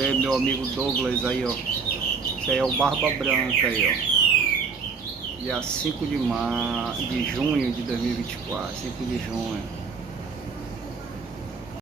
é meu amigo Douglas aí, ó. Esse aí é o Barba Branca aí, ó. Dia 5 de junho de 2024, 5 de junho.